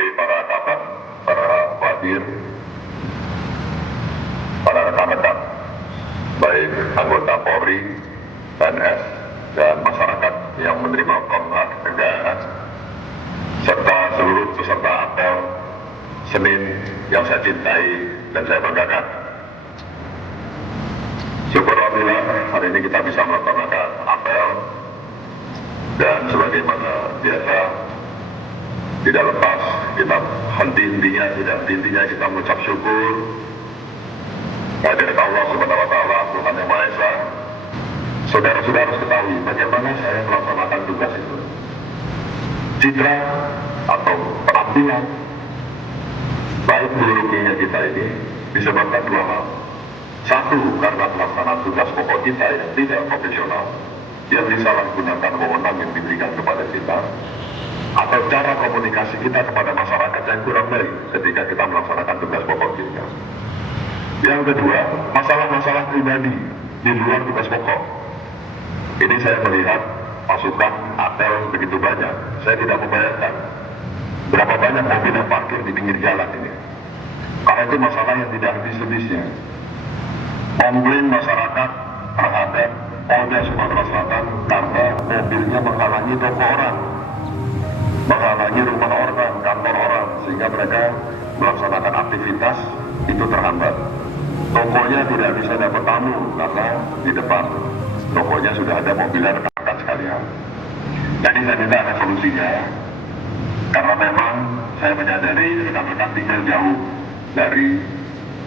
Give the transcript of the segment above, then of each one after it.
hormati para kabak, para wadir, para rekan-rekan, baik anggota Polri, PNS, dan masyarakat yang menerima penghargaan, serta seluruh peserta apel Senin yang saya cintai dan saya banggakan. Syukur Alhamdulillah hari ini kita bisa melaksanakan apel, dan sebagaimana biasa tidak lepas kita henti-hentinya kita mengucap syukur kehadirat Allah Subhanahu wa Ta'ala, Tuhan Yang Maha Esa. Saudara-saudara harus ketahui bagaimana saya melaksanakan tugas itu. Citra atau penampilan baik buruknya kita ini disebabkan dua hal. Satu, karena pelaksanaan tugas pokok kita yang tidak profesional, yang disalahgunakan wewenang yang diberikan kepada kita, atau cara komunikasi kita kepada masyarakat yang kurang baik ketika kita melaksanakan tugas pokok kita. Yang kedua, masalah-masalah pribadi di luar tugas pokok. Ini saya melihat pasukan apel begitu banyak, saya tidak membayangkan berapa banyak mobil yang parkir di pinggir jalan ini. Karena itu masalah yang tidak habis-habisnya. Komplain masyarakat terhadap Polda Sumatera Selatan karena mobilnya menghalangi toko orang, menghalangi rumah orang, kantor orang, sehingga mereka melaksanakan aktivitas itu terhambat. Tokonya tidak bisa dapat tamu karena di depan tokonya sudah ada mobil rekan-rekan sekalian. Jadi saya minta ada solusinya, karena memang saya menyadari rekan-rekan tinggal jauh dari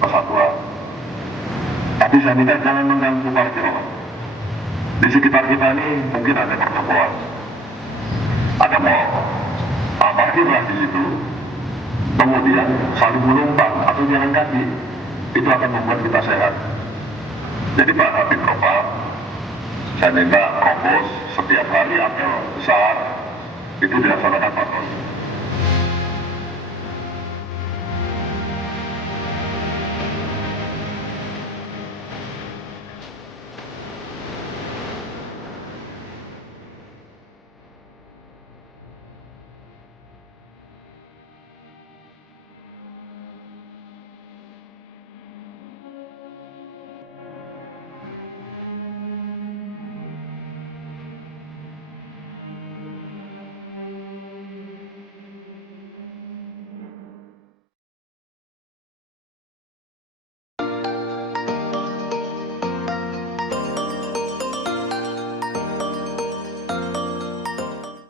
kesatuan. Tapi saya minta jangan mengganggu parkir. Di sekitar kita ini mungkin ada pertokoan, ada mall. Parkirlah di situ, kemudian saling menumpang atau jalan kaki, itu akan membuat kita sehat. Jadi Pak Habib Propam, saya minta Kompos setiap hari apel besar itu dilaksanakan patroli.